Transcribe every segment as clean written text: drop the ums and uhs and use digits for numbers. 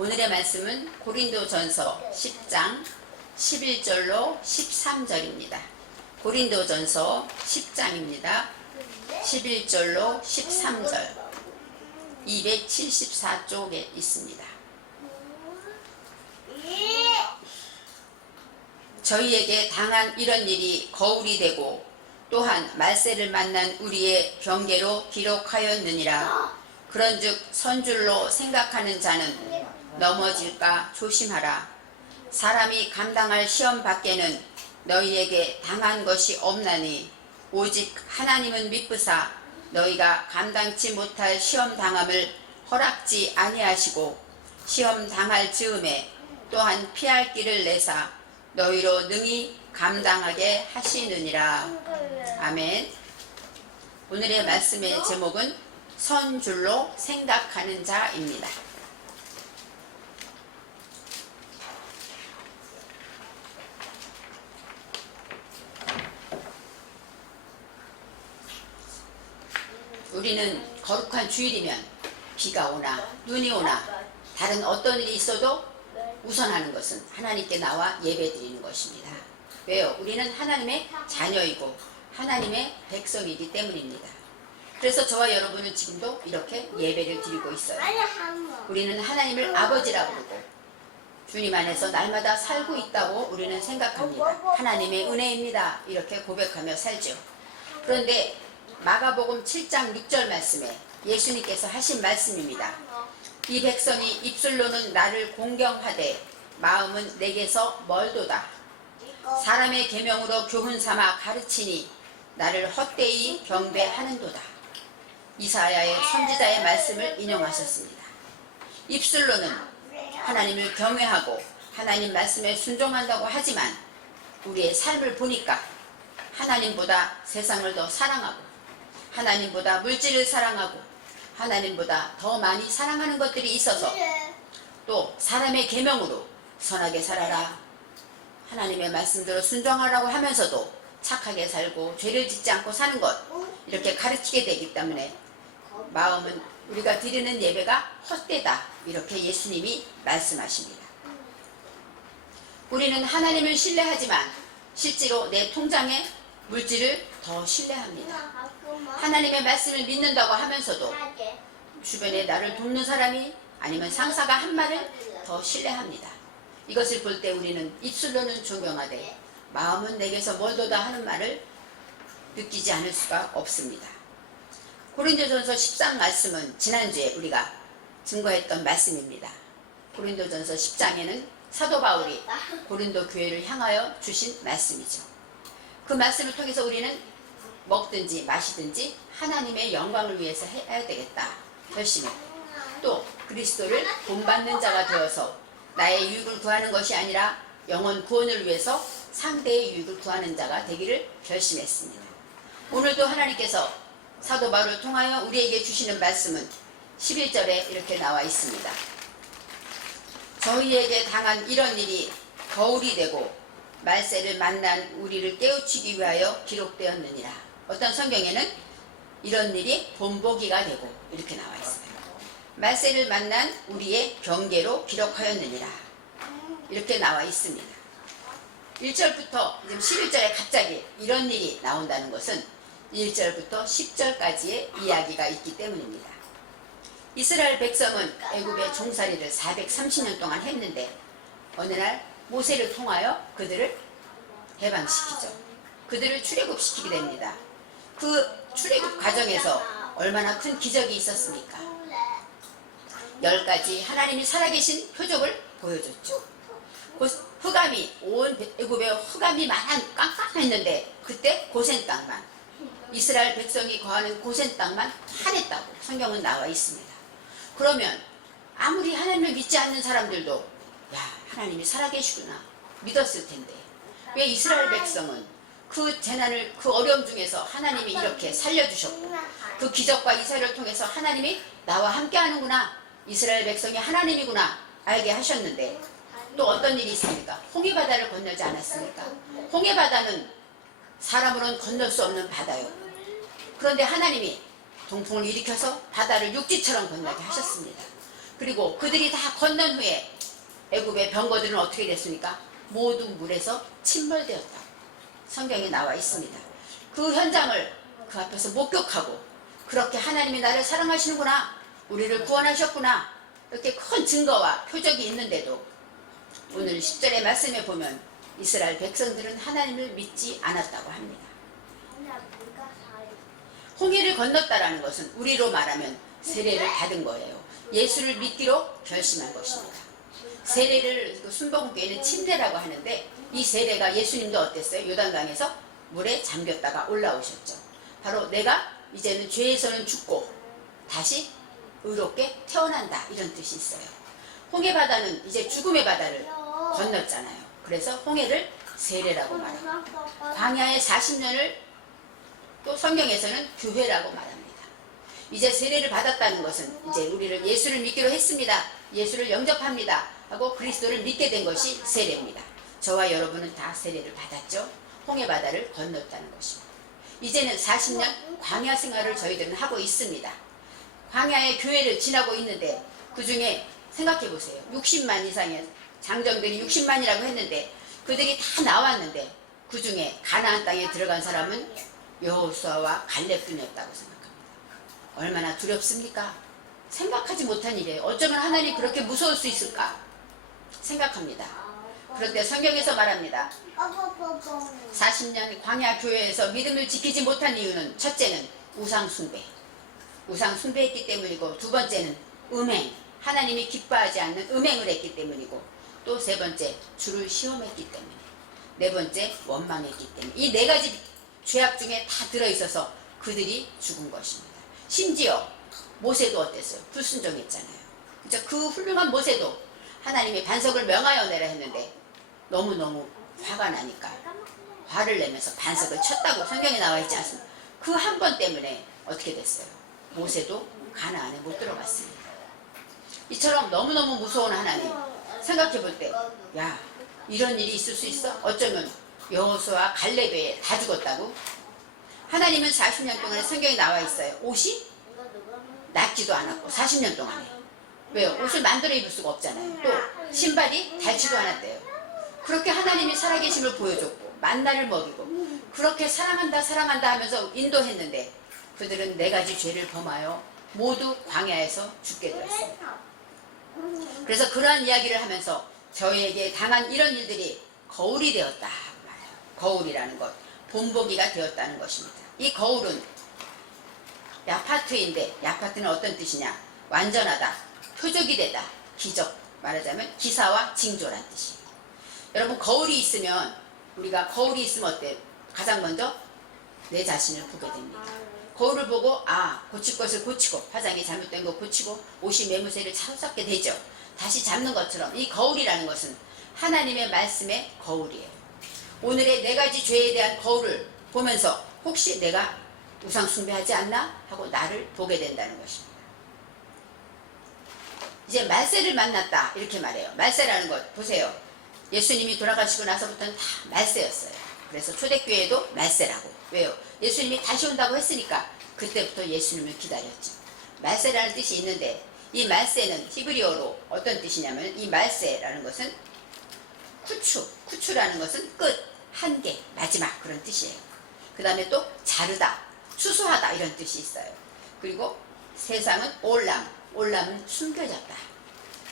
오늘의 말씀은 고린도전서 10장 11절로 13절입니다. 고린도전서 10장입니다. 11절로 13절 274쪽에 있습니다. 저희에게 당한 이런 일이 거울이 되고 또한 말세를 만난 우리의 경계로 기록하였느니라. 그런즉 선줄로 생각하는 자는 넘어질까 조심하라. 사람이 감당할 시험 밖에는 너희에게 당한 것이 없나니 오직 하나님은 미쁘사 너희가 감당치 못할 시험 당함을 허락지 아니하시고 시험 당할 즈음에 또한 피할 길을 내사 너희로 능히 감당하게 하시느니라. 아멘. 오늘의 말씀의 제목은 선줄로 생각하는 자입니다. 우리는 거룩한 주일이면 비가 오나 눈이 오나 다른 어떤 일이 있어도 우선하는 것은 하나님께 나와 예배드리는 것입니다. 왜요? 우리는 하나님의 자녀이고 하나님의 백성이기 때문입니다. 그래서 저와 여러분은 지금도 이렇게 예배를 드리고 있어요. 우리는 하나님을 아버지라고 부르고 주님 안에서 날마다 살고 있다고 우리는 생각합니다. 하나님의 은혜입니다. 이렇게 고백하며 살죠. 그런데 마가복음 7장 6절 말씀에 예수님께서 하신 말씀입니다. 이 백성이 입술로는 나를 공경하되 마음은 내게서 멀도다. 사람의 계명으로 교훈 삼아 가르치니 나를 헛되이 경배하는도다. 이사야의 선지자의 말씀을 인용하셨습니다. 입술로는 하나님을 경외하고 하나님 말씀에 순종한다고 하지만 우리의 삶을 보니까 하나님보다 세상을 더 사랑하고 하나님보다 물질을 사랑하고 하나님보다 더 많이 사랑하는 것들이 있어서 또 사람의 계명으로 선하게 살아라, 하나님의 말씀대로 순종하라고 하면서도 착하게 살고 죄를 짓지 않고 사는 것, 이렇게 가르치게 되기 때문에 마음은 우리가 드리는 예배가 헛되다, 이렇게 예수님이 말씀하십니다. 우리는 하나님을 신뢰하지만 실제로 내 통장에 물질을 더 신뢰합니다. 하나님의 말씀을 믿는다고 하면서도 주변에 나를 돕는 사람이 아니면 상사가 한 말을 더 신뢰합니다. 이것을 볼 때 우리는 입술로는 존경하되 마음은 내게서 멀도다 하는 말을 느끼지 않을 수가 없습니다. 고린도전서 10장 말씀은 지난주에 우리가 증거했던 말씀입니다. 고린도전서 10장에는 사도 바울이 고린도 교회를 향하여 주신 말씀이죠. 그 말씀을 통해서 우리는 먹든지 마시든지 하나님의 영광을 위해서 해야 되겠다 결심했고, 또 그리스도를 본받는 자가 되어서 나의 유익을 구하는 것이 아니라 영혼 구원을 위해서 상대의 유익을 구하는 자가 되기를 결심했습니다. 오늘도 하나님께서 사도 바울을 통하여 우리에게 주시는 말씀은 11절에 이렇게 나와 있습니다. 저희에게 당한 이런 일이 거울이 되고 말세를 만난 우리를 깨우치기 위하여 기록되었느니라. 어떤 성경에는 이런 일이 본보기가 되고 이렇게 나와 있어요. 말세를 만난 우리의 경계로 기록하였느니라, 이렇게 나와 있습니다. 1절부터 11절에 갑자기 이런 일이 나온다는 것은 1절부터 10절까지의 이야기가 있기 때문입니다. 이스라엘 백성은 애굽의 종살이를 430년 동안 했는데 어느 날 모세를 통하여 그들을 해방시키죠. 그들을 출애굽시키게 됩니다. 그 출애굽 과정에서 얼마나 큰 기적이 있었습니까? 10가지 하나님이 살아계신 표적을 보여줬죠. 흑암이 온 애굽에 흑암이 깜깜했는데 그때 고센 땅만, 이스라엘 백성이 거하는 고센 땅만 환했다고 성경은 나와 있습니다. 그러면 아무리 하나님을 믿지 않는 사람들도 야, 하나님이 살아계시구나 믿었을 텐데 왜 이스라엘 백성은 그 재난을, 그 어려움 중에서 하나님이 이렇게 살려주셨고 그 기적과 이사를 통해서 하나님이 나와 함께 하는구나, 이스라엘 백성이 하나님이구나 알게 하셨는데 또 어떤 일이 있습니까? 홍해바다를 건너지 않았습니까? 홍해바다는 사람으로는 건널 수 없는 바다요. 그런데 하나님이 동풍을 일으켜서 바다를 육지처럼 건너게 하셨습니다. 그리고 그들이 다 건넌 후에 애굽의 병거들은 어떻게 됐습니까? 모두 물에서 침몰되었다. 성경에 나와 있습니다. 그 현장을 그 앞에서 목격하고 그렇게 하나님이 나를 사랑하시는구나, 우리를 구원하셨구나, 이렇게 큰 증거와 표적이 있는데도 오늘 10절의 말씀에 보면 이스라엘 백성들은 하나님을 믿지 않았다고 합니다. 홍해를 건넜다라는 것은 우리로 말하면 세례를 받은 거예요. 예수를 믿기로 결심한 것입니다. 세례를 순복음교회는 침례라고 하는데 이 세례가 예수님도 어땠어요? 요단강에서 물에 잠겼다가 올라오셨죠. 바로 내가 이제는 죄에서는 죽고 다시 의롭게 태어난다, 이런 뜻이 있어요. 홍해바다는 이제 죽음의 바다를 건넜잖아요. 그래서 홍해를 세례라고 말합니다. 광야의 40년을 또 성경에서는 교회라고 말합니다. 이제 세례를 받았다는 것은 이제 우리를 예수를 믿기로 했습니다, 예수를 영접합니다 하고 그리스도를 믿게 된 것이 세례입니다. 저와 여러분은 다 세례를 받았죠. 홍해바다를 건넜다는 것입니다. 이제는 40년 광야 생활을 저희들은 하고 있습니다. 광야의 교회를 지나고 있는데 그 중에 생각해 보세요. 60만 이상의 장정들이 60만이라고 했는데 그들이 다 나왔는데 그 중에 가나안 땅에 들어간 사람은 여호수아와 갈렙뿐이었다고 생각합니다. 얼마나 두렵습니까? 생각하지 못한 일이에요. 어쩌면 하나님 그렇게 무서울 수 있을까 생각합니다. 그런데 성경에서 말합니다. 40년 광야 교회에서 믿음을 지키지 못한 이유는 첫째는 우상 숭배했기 때문이고, 두 번째는 음행, 하나님이 기뻐하지 않는 음행을 했기 때문이고, 또 세 번째 주를 시험했기 때문에, 네 번째 원망했기 때문에, 이 네 가지 죄악 중에 다 들어있어서 그들이 죽은 것입니다. 심지어 모세도 어땠어요? 불순종했잖아요. 그죠? 그 훌륭한 모세도 하나님이 반석을 명하여 내라 했는데 너무너무 화가 나니까 화를 내면서 반석을 쳤다고 성경에 나와 있지 않습니까? 그 한 번 때문에 어떻게 됐어요? 모세도 가나안에 못 들어갔습니다. 이처럼 너무너무 무서운 하나님 생각해 볼 때, 야, 이런 일이 있을 수 있어? 어쩌면 여호수아 갈렙에 다 죽었다고? 하나님은 40년 동안에 성경에 나와 있어요. 옷이 낫지도 않았고 40년 동안에. 왜요? 옷을 만들어 입을 수가 없잖아요. 또 신발이 닳지도 않았대요. 그렇게 하나님이 살아계심을 보여줬고 만나를 먹이고 그렇게 사랑한다 하면서 인도했는데 그들은 네 가지 죄를 범하여 모두 광야에서 죽게 되었습니다. 그래서 그러한 이야기를 하면서 저희에게 당한 이런 일들이 거울이 되었다 말해요. 거울이라는 것, 본보기가 되었다는 것입니다. 이 거울은 야파트인데, 야파트는 어떤 뜻이냐? 완전하다, 표적이 되다, 기적, 말하자면 기사와 징조란 뜻이에요. 여러분, 거울이 있으면, 우리가 거울이 있으면 어때요? 가장 먼저 내 자신을 보게 됩니다. 거울을 보고 고칠 것을 고치고, 화장이 잘못된 거 고치고, 옷이 매무새를 차갑게 되죠. 다시 잡는 것처럼 이 거울이라는 것은 하나님의 말씀의 거울이에요. 오늘의 네 가지 죄에 대한 거울을 보면서 혹시 내가 우상 숭배하지 않나 하고 나를 보게 된다는 것입니다. 이제 말세를 만났다 이렇게 말해요. 말세라는 것 보세요. 예수님이 돌아가시고 나서부터는 다 말세였어요. 그래서 초대교회도 말세라고. 왜요? 예수님이 다시 온다고 했으니까 그때부터 예수님을 기다렸죠. 말세라는 뜻이 있는데 이 말세는 히브리어로 어떤 뜻이냐면, 이 말세라는 것은 쿠추라는 것은 끝, 한계, 마지막, 그런 뜻이에요. 그 다음에 또 자르다, 추수하다, 이런 뜻이 있어요. 그리고 세상은 올람은 숨겨졌다,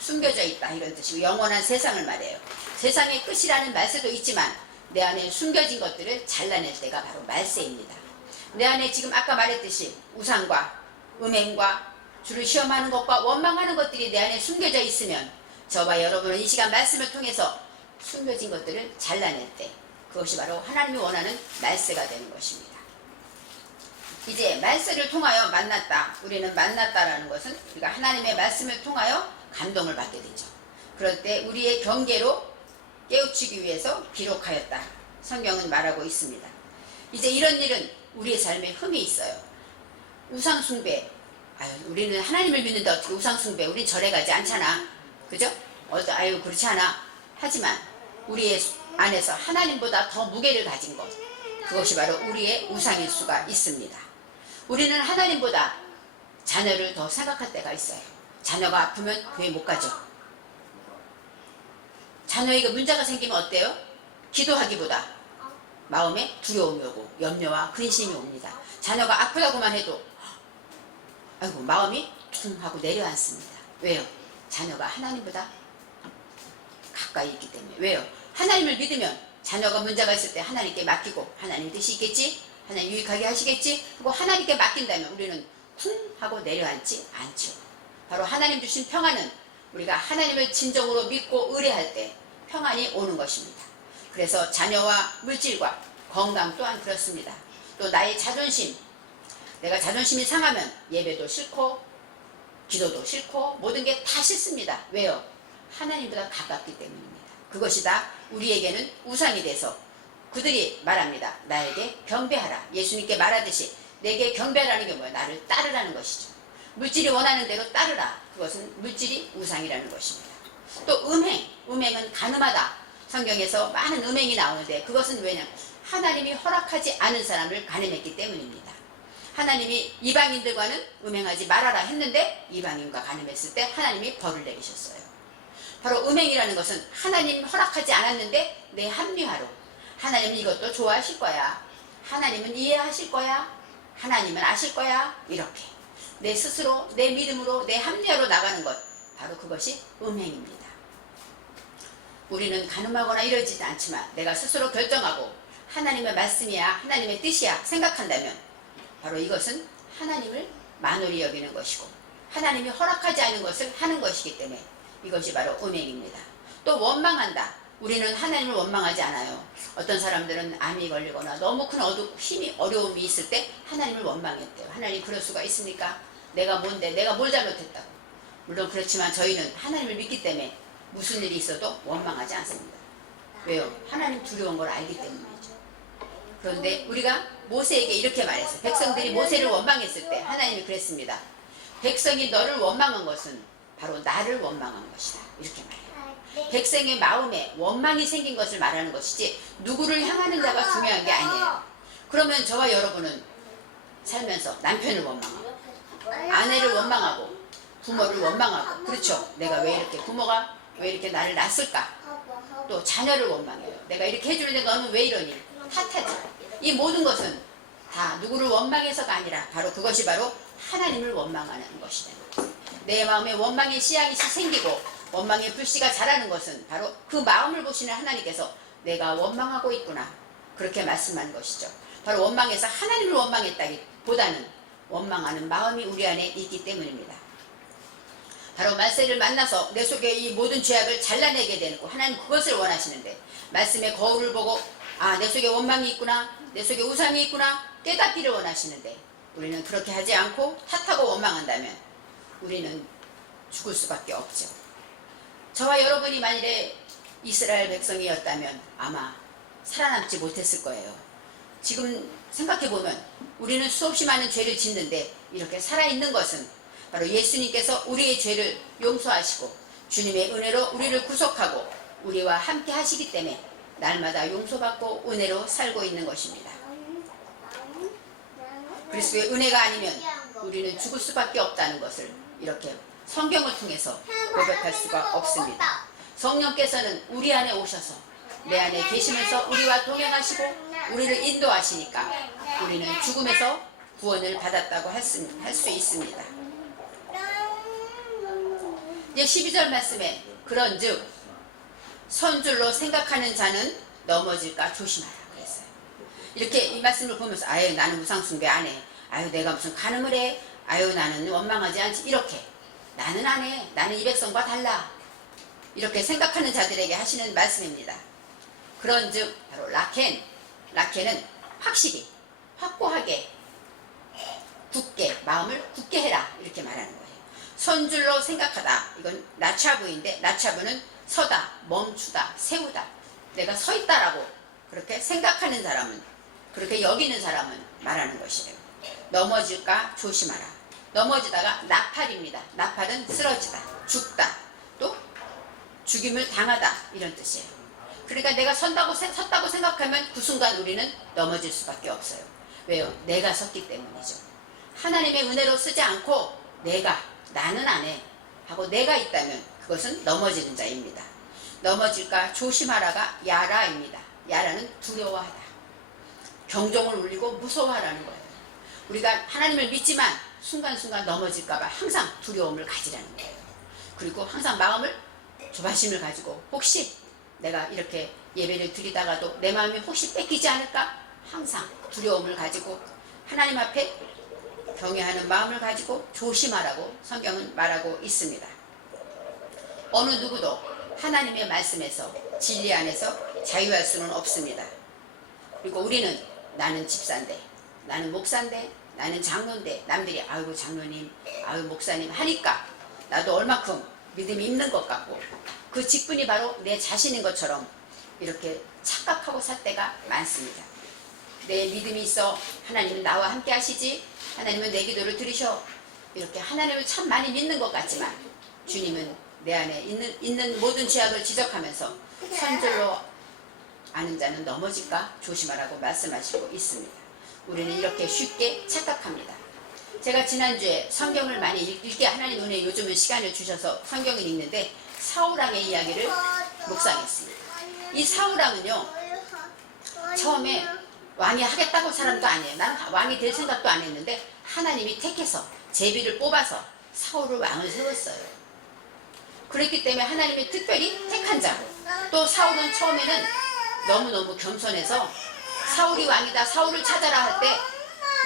숨겨져 있다, 이런 뜻이고, 영원한 세상을 말해요. 세상의 끝이라는 말세도 있지만 내 안에 숨겨진 것들을 잘라낼 때가 바로 말세입니다. 내 안에 지금 아까 말했듯이 우상과 음행과 주를 시험하는 것과 원망하는 것들이 내 안에 숨겨져 있으면 저와 여러분은 이 시간 말씀을 통해서 숨겨진 것들을 잘라낼 때 그것이 바로 하나님이 원하는 말세가 되는 것입니다. 이제 말세를 통하여 만났다. 우리는 만났다라는 것은 우리가 하나님의 말씀을 통하여 감동을 받게 되죠. 그럴 때 우리의 경계로 깨우치기 위해서 기록하였다. 성경은 말하고 있습니다. 이제 이런 일은 우리의 삶에 흠이 있어요. 우상 숭배. 우리는 하나님을 믿는데 어떻게 우상 숭배? 우린 절에 가지 않잖아. 그죠? 그렇지 않아. 하지만 우리의 안에서 하나님보다 더 무게를 가진 것, 그것이 바로 우리의 우상일 수가 있습니다. 우리는 하나님보다 자녀를 더 생각할 때가 있어요. 자녀가 아프면 교회 못 가죠. 자녀에게 문제가 생기면 어때요? 기도하기보다 마음에 두려움이 오고 염려와 근심이 옵니다. 자녀가 아프다고만 해도 아이고 마음이 퉁 하고 내려앉습니다. 왜요? 자녀가 하나님보다 가까이 있기 때문에. 왜요? 하나님을 믿으면 자녀가 문제가 있을 때 하나님께 맡기고 하나님 뜻이 있겠지? 하나님 유익하게 하시겠지? 하고 하나님께 맡긴다면 우리는 쿵 하고 내려앉지 않죠. 바로 하나님 주신 평안은 우리가 하나님을 진정으로 믿고 의뢰할 때 평안이 오는 것입니다. 그래서 자녀와 물질과 건강 또한 그렇습니다. 또 나의 자존심, 내가 자존심이 상하면 예배도 싫고 기도도 싫고 모든 게 다 싫습니다. 왜요? 하나님보다 가깝기 때문입니다. 그것이 다 우리에게는 우상이 돼서 그들이 말합니다. 나에게 경배하라. 예수님께 말하듯이 내게 경배하라는 게 뭐야? 나를 따르라는 것이죠. 물질이 원하는 대로 따르라. 그것은 물질이 우상이라는 것입니다. 또 음행은 간음하다. 성경에서 많은 음행이 나오는데 그것은 왜냐하면 하나님이 허락하지 않은 사람을 간음했기 때문입니다. 하나님이 이방인들과는 음행하지 말아라 했는데 이방인과 간음했을 때 하나님이 벌을 내리셨어요. 바로 음행이라는 것은 하나님 허락하지 않았는데 내 합리화로 하나님은 이것도 좋아하실 거야. 하나님은 이해하실 거야. 하나님은 아실 거야. 이렇게 내 스스로 내 믿음으로 내 합리화로 나가는 것, 바로 그것이 음행입니다. 우리는 간음하거나 이러지도 않지만 내가 스스로 결정하고 하나님의 말씀이야 하나님의 뜻이야 생각한다면 바로 이것은 하나님을 만홀히 여기는 것이고 하나님이 허락하지 않은 것을 하는 것이기 때문에 이것이 바로 음행입니다. 또 원망한다. 우리는 하나님을 원망하지 않아요. 어떤 사람들은 암이 걸리거나 너무 큰 힘이 어려움이 있을 때 하나님을 원망했대요. 하나님 그럴 수가 있습니까? 내가 뭔데 내가 뭘 잘못했다고. 물론 그렇지만 저희는 하나님을 믿기 때문에 무슨 일이 있어도 원망하지 않습니다. 왜요? 하나님 두려운 걸 알기 때문이죠. 그런데 우리가 모세에게 이렇게 말했어요. 백성들이 모세를 원망했을 때 하나님이 그랬습니다. 백성이 너를 원망한 것은 바로 나를 원망한 것이다. 이렇게 말해요. 백성의 마음에 원망이 생긴 것을 말하는 것이지 누구를 향하는 자가 중요한 게 아니에요. 그러면 저와 여러분은 살면서 남편을 원망하고 아내를 원망하고 부모를 원망하고 그렇죠. 내가 왜 이렇게 부모가 왜 이렇게 나를 낳았을까? 또 자녀를 원망해요. 내가 이렇게 해주는데 너는 왜 이러니? 탓하죠. 이 모든 것은 다 누구를 원망해서가 아니라 바로 그것이 바로 하나님을 원망하는 것이다. 내 마음에 원망의 씨앗이 생기고 원망의 불씨가 자라는 것은 바로 그 마음을 보시는 하나님께서 내가 원망하고 있구나 그렇게 말씀한 것이죠. 바로 원망해서 하나님을 원망했다기보다는 원망하는 마음이 우리 안에 있기 때문입니다. 바로 말세를 만나서 내 속에 이 모든 죄악을 잘라내게 되고 하나님 그것을 원하시는데 말씀의 거울을 보고 내 속에 원망이 있구나 내 속에 우상이 있구나 깨닫기를 원하시는데 우리는 그렇게 하지 않고 탓하고 원망한다면 우리는 죽을 수밖에 없죠. 저와 여러분이 만일에 이스라엘 백성이었다면 아마 살아남지 못했을 거예요. 지금 생각해보면 우리는 수없이 많은 죄를 짓는데 이렇게 살아있는 것은 바로 예수님께서 우리의 죄를 용서하시고 주님의 은혜로 우리를 구속하고 우리와 함께 하시기 때문에 날마다 용서받고 은혜로 살고 있는 것입니다. 그리스도의 은혜가 아니면 우리는 죽을 수밖에 없다는 것을 이렇게 성경을 통해서 고백할 수가 없습니다. 성령께서는 우리 안에 오셔서 내 안에 계시면서 우리와 동행하시고 우리를 인도하시니까 우리는 죽음에서 구원을 받았다고 할 수 있습니다. 이제 12절 말씀에 그런즉 선줄로 생각하는 자는 넘어질까 조심하라 그랬어요. 이렇게 이 말씀을 보면서 아유 나는 우상숭배 안 해. 아유 내가 무슨 간음을 해. 아유 나는 원망하지 않지. 이렇게 나는 안 해. 나는 이 백성과 달라. 이렇게 생각하는 자들에게 하시는 말씀입니다. 그런즉 바로 라켄은 확실히 확고하게 굳게 마음을 굳게 해라 이렇게 말하는 거예요. 선줄로 생각하다. 이건 나차부인데 나차부는 서다, 멈추다, 세우다. 내가 서 있다라고 그렇게 생각하는 사람은 그렇게 여기는 사람은 말하는 것이에요. 넘어질까 조심하라. 넘어지다가 나팔입니다. 나팔은 쓰러지다, 죽다, 또 죽임을 당하다 이런 뜻이에요. 그러니까 내가 섰다고 생각하면 그 순간 우리는 넘어질 수밖에 없어요. 왜요? 내가 섰기 때문이죠. 하나님의 은혜로 쓰지 않고 나는 안 해. 하고 내가 있다면 그것은 넘어지는 자입니다. 넘어질까 조심하라가 야라입니다. 야라는 두려워하다. 경종을 울리고 무서워하라는 거예요. 우리가 하나님을 믿지만 순간순간 넘어질까봐 항상 두려움을 가지라는 거예요. 그리고 항상 마음을 조바심을 가지고 혹시 내가 이렇게 예배를 드리다가도 내 마음이 혹시 뺏기지 않을까? 항상 두려움을 가지고 하나님 앞에 경외하는 마음을 가지고 조심하라고 성경은 말하고 있습니다. 어느 누구도 하나님의 말씀에서 진리 안에서 자유할 수는 없습니다. 그리고 우리는 나는 집사인데, 나는 목사인데, 나는 장로인데 남들이 아이고 장로님, 아이고 목사님 하니까 나도 얼마큼 믿음이 있는 것 같고 그 직분이 바로 내 자신인 것처럼 이렇게 착각하고 살 때가 많습니다. 내 믿음이 있어 하나님은 나와 함께 하시지, 하나님은 내 기도를 들으셔, 이렇게 하나님을 참 많이 믿는 것 같지만 주님은 내 안에 있는 모든 죄악을 지적하면서 선절로 아는 자는 넘어질까 조심하라고 말씀하시고 있습니다. 우리는 이렇게 쉽게 착각합니다. 제가 지난주에 성경을 많이 읽게 하나님 은혜 요즘은 시간을 주셔서 성경을 읽는데 사울왕의 이야기를 묵상했습니다. 이 사울왕은요, 처음에 왕이 하겠다고 사람도 아니에요. 나는 왕이 될 생각도 안 했는데 하나님이 택해서 제비를 뽑아서 사울을 왕을 세웠어요. 그렇기 때문에 하나님이 특별히 택한 자. 또 사울은 처음에는 너무너무 겸손해서 사울이 왕이다, 사울을 찾아라 할 때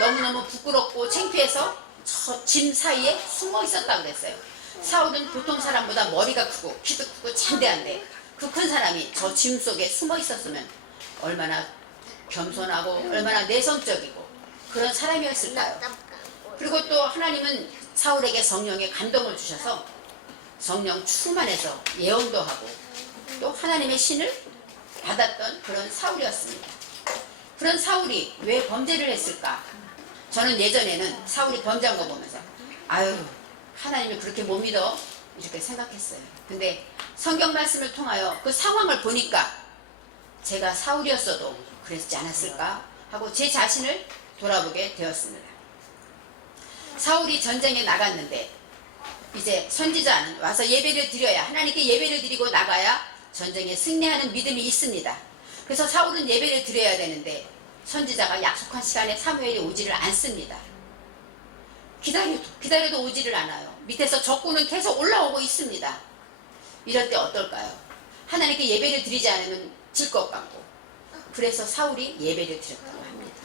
너무너무 부끄럽고 창피해서 저 짐 사이에 숨어 있었다고 그랬어요. 사울은 보통 사람보다 머리가 크고 키도 크고 장대한데 그 큰 사람이 저 짐 속에 숨어 있었으면 얼마나 겸손하고 얼마나 내성적이고 그런 사람이었을까요? 그리고 또 하나님은 사울에게 성령의 감동을 주셔서 성령 충만해서 예언도 하고 또 하나님의 신을 받았던 그런 사울이었습니다. 그런 사울이 왜 범죄를 했을까? 저는 예전에는 사울이 범죄한 거 보면서 아유, 하나님을 그렇게 못 믿어 이렇게 생각했어요. 근데 성경 말씀을 통하여 그 상황을 보니까 제가 사울이었어도 그랬지 않았을까 하고 제 자신을 돌아보게 되었습니다. 사울이 전쟁에 나갔는데 이제 선지자는 와서 예배를 드려야, 하나님께 예배를 드리고 나가야 전쟁에 승리하는 믿음이 있습니다. 그래서 사울은 예배를 드려야 되는데 선지자가 약속한 시간에 사무엘이 오지를 않습니다. 기다려도 오지를 않아요. 밑에서 적군은 계속 올라오고 있습니다. 이럴 때 어떨까요? 하나님께 예배를 드리지 않으면 질 것 같고, 그래서 사울이 예배를 드렸다고 합니다.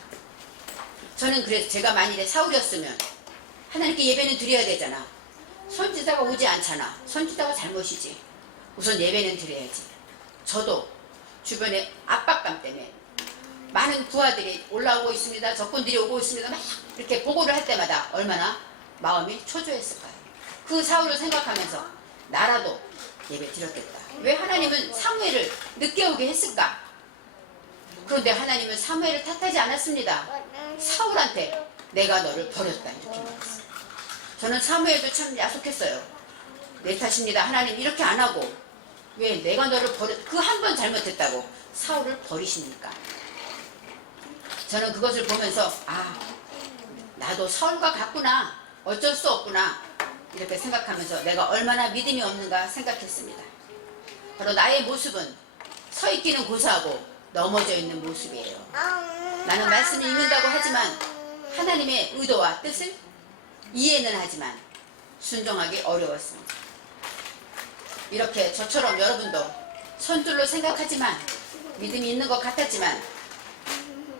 저는 그래서 제가 만일에 사울이었으면 하나님께 예배는 드려야 되잖아. 선지자가 오지 않잖아. 선지자가 잘못이지. 우선 예배는 드려야지. 저도 주변에 압박감 때문에 많은 부하들이 올라오고 있습니다. 적군들이 오고 있습니다. 막 이렇게 보고를 할 때마다 얼마나 마음이 초조했을까요? 그 사울을 생각하면서 나라도 예배 드렸겠다. 왜 하나님은 사무엘을 늦게 오게 했을까? 그런데 하나님은 사무엘을 탓하지 않았습니다. 사울한테 내가 너를 버렸다 이렇게 말했어요. 저는 사무엘도 참 야속했어요. 내 탓입니다. 하나님 이렇게 안 하고 왜 내가 너를 그 한 번 잘못했다고 사울을 버리십니까? 저는 그것을 보면서 아, 나도 사울과 같구나, 어쩔 수 없구나 이렇게 생각하면서 내가 얼마나 믿음이 없는가 생각했습니다. 바로 나의 모습은 서 있기는 고사하고 넘어져 있는 모습이에요. 나는 말씀을 읽는다고 하지만 하나님의 의도와 뜻을 이해는 하지만 순종하기 어려웠습니다. 이렇게 저처럼 여러분도 선줄로 생각하지만 믿음이 있는 것 같았지만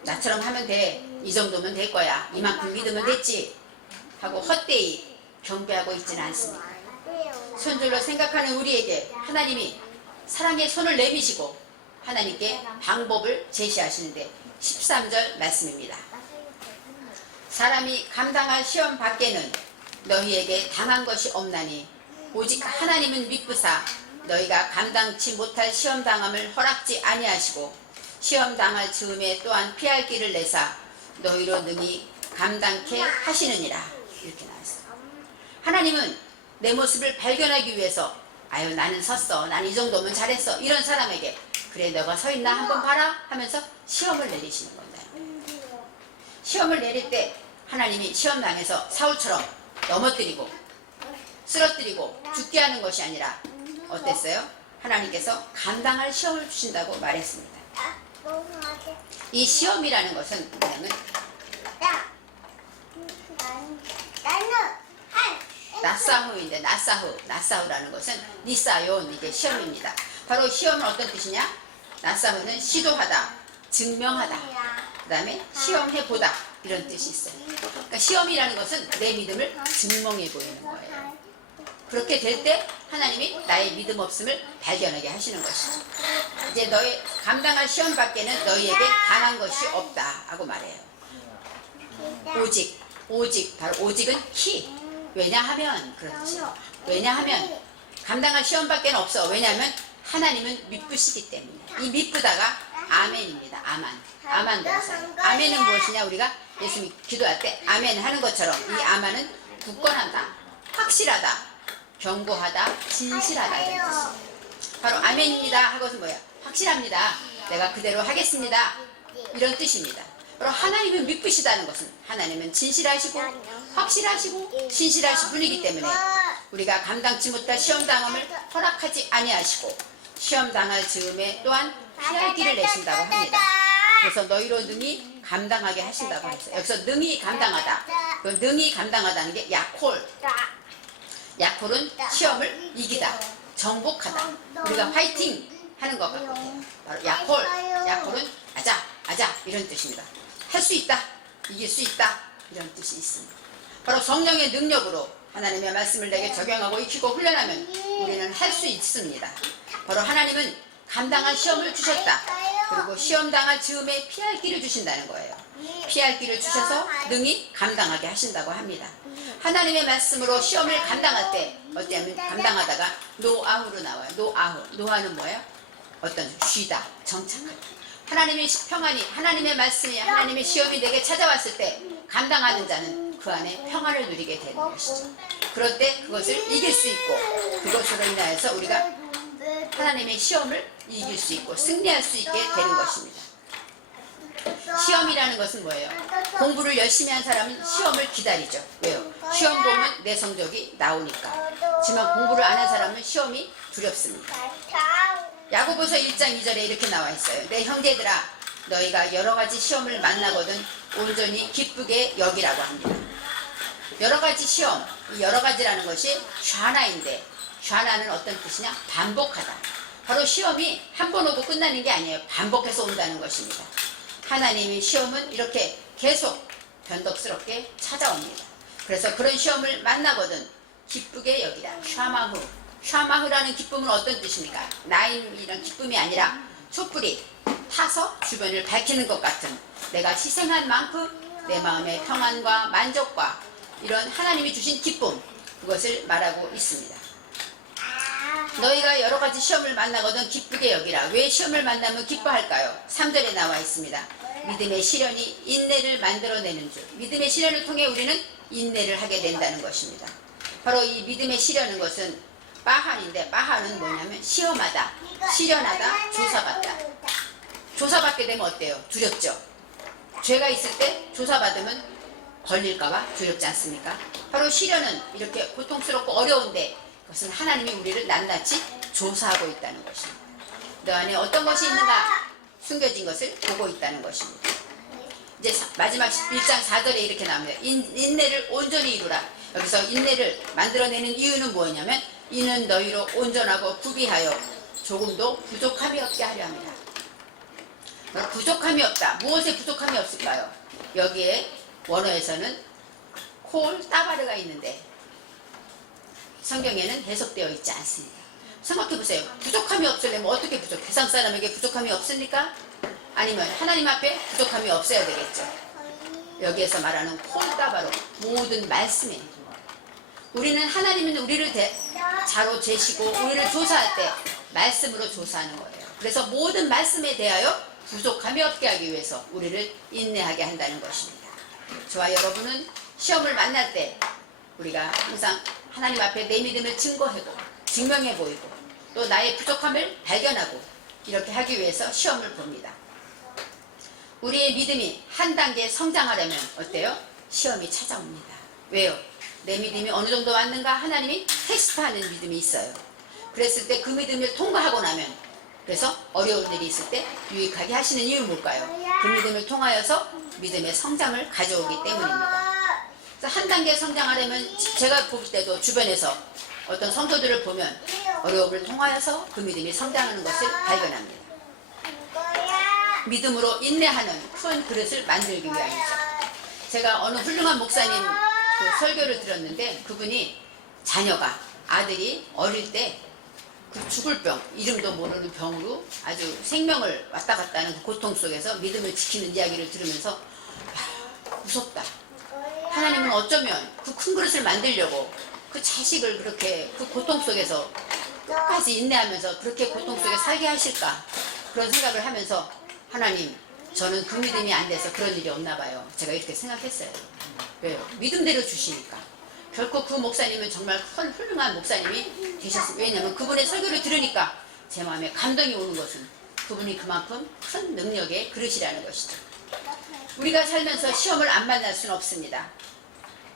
나처럼 하면 돼, 이 정도면 될 거야, 이만큼 믿으면 됐지 하고 헛되이 경배하고 있지는 않습니다. 선줄로 생각하는 우리에게 하나님이 사랑의 손을 내미시고 하나님께 방법을 제시하시는데 13절 말씀입니다. 사람이 감당할 시험 밖에는 너희에게 당한 것이 없나니 오직 하나님은 미쁘사 너희가 감당치 못할 시험 당함을 허락지 아니하시고 시험 당할 즈음에 또한 피할 길을 내사 너희로 능히 감당케 하시느니라 이렇게 나왔어요. 하나님은 내 모습을 발견하기 위해서 아유 나는 섰어, 난 이 정도면 잘했어 이런 사람에게 그래 너가 서 있나 한번 봐라 하면서 시험을 내리시는 거잖아요. 시험을 내릴 때 하나님이 시험 당해서 사울처럼 넘어뜨리고 쓰러뜨리고 죽게 하는 것이 아니라 어땠어요? 하나님께서 감당할 시험을 주신다고 말했습니다. 이 시험이라는 것은 뭐냐면 나사후인데 나사후라는 것은 니사yon, 이게 시험입니다. 바로 시험은 어떤 뜻이냐? 나사후는 시도하다, 증명하다, 그 다음에 시험해보다, 이런 뜻이 있어요. 그러니까 시험이라는 것은 내 믿음을 증명해 보이는 거예요. 그렇게 될 때 하나님이 나의 믿음 없음을 발견하게 하시는 것이죠. 이제 너의 감당할 시험 밖에는 너희에게 당한 것이 없다 하고 말해요. 오직 바로 오직은 키. 왜냐하면 그렇지. 왜냐하면 감당할 시험 밖에는 없어. 왜냐하면 하나님은 미쁘시기 때문에. 이 미쁘다가 아멘입니다. 아만 동사. 아멘은 무엇이냐? 우리가 예수님 기도할 때 아멘 하는 것처럼 이 아멘은 굳건하다, 확실하다, 견고하다, 진실하다 이런 뜻이에요. 바로 아멘입니다 하고는 뭐예요? 확실합니다. 내가 그대로 하겠습니다. 이런 뜻입니다. 바로 하나님은 미쁘시다는 것은 하나님은 진실하시고 확실하시고 신실하신 분이기 때문에 우리가 감당치 못할 시험당함을 허락하지 아니하시고 시험당할 즈음에 또한 피할 길을 내신다고 합니다. 그래서 너희로 능히 감당하게 하신다고 했어요. 여기서 능히 감당하다. 그 능히 감당하다는 게 야콜은 시험을 이기다, 정복하다. 우리가 화이팅 하는 것 같거든요. 바로 야콜은 아자 이런 뜻입니다. 할 수 있다, 이길 수 있다, 이런 뜻이 있습니다. 바로 성령의 능력으로 하나님의 말씀을 내게 적용하고 익히고 훈련하면 우리는 할 수 있습니다. 바로 하나님은 감당할 시험을 주셨다. 그리고 시험 당할 즈음에 피할 길을 주신다는 거예요. 피할 길을 주셔서 능히 감당하게 하신다고 합니다. 하나님의 말씀으로 시험을 감당할 때 어쩌면 감당하다가 노아후로 나와요. 노아는 뭐예요? 어떤 쉬다, 정착하다. 하나님의 평안이, 하나님의 말씀이, 하나님의 시험이 내게 찾아왔을 때 감당하는 자는 그 안에 평안을 누리게 되는 것이죠. 그럴 때 그것을 이길 수 있고 그것으로 인하여서 우리가 하나님의 시험을 이길 수 있고 승리할 수 있게 되는 것입니다. 시험이라는 것은 뭐예요? 공부를 열심히 한 사람은 시험을 기다리죠. 왜요? 시험 보면 내 성적이 나오니까. 하지만 공부를 안 한 사람은 시험이 두렵습니다. 야고보서 1장 2절에 이렇게 나와 있어요. 내 형제들아, 너희가 여러 가지 시험을 만나거든 온전히 기쁘게 여기라고 합니다. 여러 가지 시험, 이 여러 가지라는 것이 샤나인데, 샤나는 어떤 뜻이냐? 반복하다. 바로 시험이 한 번 오고 끝나는 게 아니에요. 반복해서 온다는 것입니다. 하나님의 시험은 이렇게 계속 변덕스럽게 찾아옵니다. 그래서 그런 시험을 만나거든 기쁘게 여기라. 샤마흐라는 기쁨은 어떤 뜻입니까? 나임이란 기쁨이 아니라 촛불이 타서 주변을 밝히는 것 같은, 내가 희생한 만큼 내 마음의 평안과 만족과 이런 하나님이 주신 기쁨, 그것을 말하고 있습니다. 너희가 여러 가지 시험을 만나거든 기쁘게 여기라. 왜 시험을 만나면 기뻐할까요? 3절에 나와 있습니다. 믿음의 시련이 인내를 만들어내는 줄. 믿음의 시련을 통해 우리는 인내를 하게 된다는 것입니다. 바로 이 믿음의 시련은 것은 마한인데, 마한은 뭐냐면 시험하다, 시련하다, 조사받다. 조사받게 되면 어때요? 두렵죠. 죄가 있을 때 조사받으면 걸릴까봐 두렵지 않습니까? 바로 시련은 이렇게 고통스럽고 어려운데 그것은 하나님이 우리를 낱낱이 조사하고 있다는 것입니다. 너 안에 어떤 것이 있는가 숨겨진 것을 보고 있다는 것입니다. 이제 마지막 1장 4절에 이렇게 나옵니다. 인내를 온전히 이루라. 여기서 인내를 만들어내는 이유는 뭐냐면 이는 너희로 온전하고 구비하여 조금도 부족함이 없게 하려 합니다. 부족함이 없다. 무엇에 부족함이 없을까요? 여기에 원어에서는 콜 따바르가 있는데 성경에는 해석되어 있지 않습니다. 생각해보세요. 부족함이 없으려면 어떻게 부족? 세상 사람에게 부족함이 없습니까? 아니면 하나님 앞에 부족함이 없어야 되겠죠. 여기에서 말하는 콜따바로 모든 말씀에 우리는 하나님은 우리를 자로 재시고 우리를 조사할 때 말씀으로 조사하는 거예요. 그래서 모든 말씀에 대하여 부족함이 없게 하기 위해서 우리를 인내하게 한다는 것입니다. 저와 여러분은 시험을 만날 때 우리가 항상 하나님 앞에 내 믿음을 증거하고 증명해 보이고 또 나의 부족함을 발견하고 이렇게 하기 위해서 시험을 봅니다. 우리의 믿음이 한 단계 성장하려면 어때요? 시험이 찾아옵니다. 왜요? 내 믿음이 어느 정도 왔는가 하나님이 테스트하는 믿음이 있어요. 그랬을 때 그 믿음을 통과하고 나면, 그래서 어려운 일이 있을 때 유익하게 하시는 이유는 뭘까요? 그 믿음을 통하여서 믿음의 성장을 가져오기 때문입니다. 그래서 한 단계 성장하려면, 제가 볼 때도 주변에서 어떤 성도들을 보면 어려움을 통하여서 그 믿음이 성장하는 것을 발견합니다. 믿음으로 인내하는 큰 그릇을 만들기 위함이죠. 제가 어느 훌륭한 목사님 그 설교를 들었는데, 그분이 자녀가, 아들이 어릴 때 그 죽을 병, 이름도 모르는 병으로 아주 생명을 왔다 갔다 하는 그 고통 속에서 믿음을 지키는 이야기를 들으면서 무섭다. 하나님은 어쩌면 그 큰 그릇을 만들려고 그 자식을 그렇게 그 고통 속에서 끝까지 인내하면서 그렇게 고통 속에 살게 하실까, 그런 생각을 하면서 하나님, 저는 그 믿음이 안 돼서 그런 일이 없나 봐요. 제가 이렇게 생각했어요. 왜요? 믿음대로 주시니까. 결코 그 목사님은 정말 큰 훌륭한 목사님이 되셨어요. 왜냐하면 그분의 설교를 들으니까 제 마음에 감동이 오는 것은 그분이 그만큼 큰 능력의 그릇이라는 것이죠. 우리가 살면서 시험을 안 만날 수는 없습니다.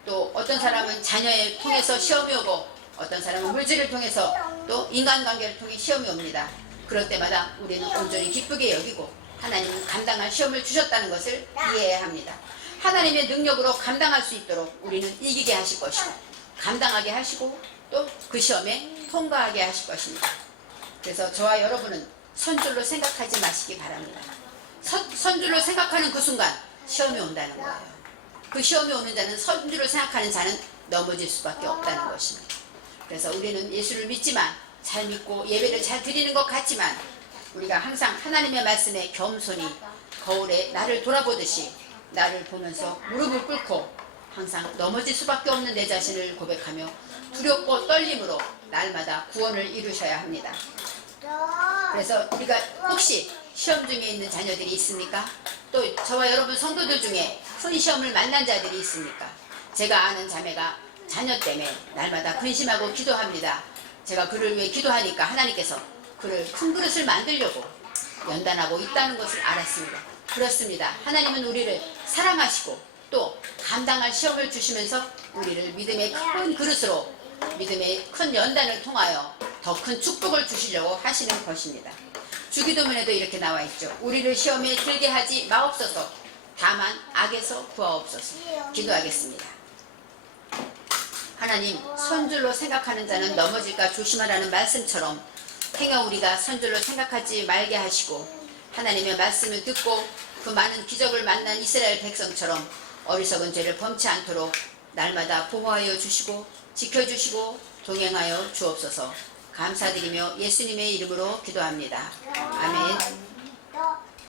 또 어떤 사람은 자녀를 통해서 시험이 오고, 어떤 사람은 물질을 통해서, 또 인간관계를 통해 시험이 옵니다. 그럴 때마다 우리는 온전히 기쁘게 여기고 하나님은 감당할 시험을 주셨다는 것을 이해해야 합니다. 하나님의 능력으로 감당할 수 있도록 우리는 이기게 하실 것이고, 감당하게 하시고, 또 그 시험에 통과하게 하실 것입니다. 그래서 저와 여러분은 선줄로 생각하지 마시기 바랍니다. 선줄로 생각하는 그 순간 시험이 온다는 거예요. 그 시험이 오는 자는, 선줄로 생각하는 자는 넘어질 수밖에 없다는 것입니다. 그래서 우리는 예수를 믿지만, 잘 믿고 예배를 잘 드리는 것 같지만, 우리가 항상 하나님의 말씀에 겸손히 거울에 나를 돌아보듯이 나를 보면서 무릎을 꿇고 항상 넘어질 수밖에 없는 내 자신을 고백하며 두렵고 떨림으로 날마다 구원을 이루셔야 합니다. 그래서 우리가 혹시 시험 중에 있는 자녀들이 있습니까? 또 저와 여러분 성도들 중에 큰 시험을 만난 자들이 있습니까? 제가 아는 자매가 자녀 때문에 날마다 근심하고 기도합니다. 제가 그를 위해 기도하니까 하나님께서 그를 큰 그릇을 만들려고 연단하고 있다는 것을 알았습니다. 그렇습니다. 하나님은 우리를 사랑하시고 또 감당할 시험을 주시면서 우리를 믿음의 큰 그릇으로, 믿음의 큰 연단을 통하여 더 큰 축복을 주시려고 하시는 것입니다. 주기도문에도 이렇게 나와 있죠. 우리를 시험에 들게 하지 마옵소서, 다만 악에서 구하옵소서. 기도하겠습니다. 하나님, 선줄로 생각하는 자는 넘어질까 조심하라는 말씀처럼 행여 우리가 선줄로 생각하지 말게 하시고, 하나님의 말씀을 듣고 그 많은 기적을 만난 이스라엘 백성처럼 어리석은 죄를 범치 않도록 날마다 보호하여 주시고 지켜주시고 동행하여 주옵소서. 감사드리며 예수님의 이름으로 기도합니다. 아멘.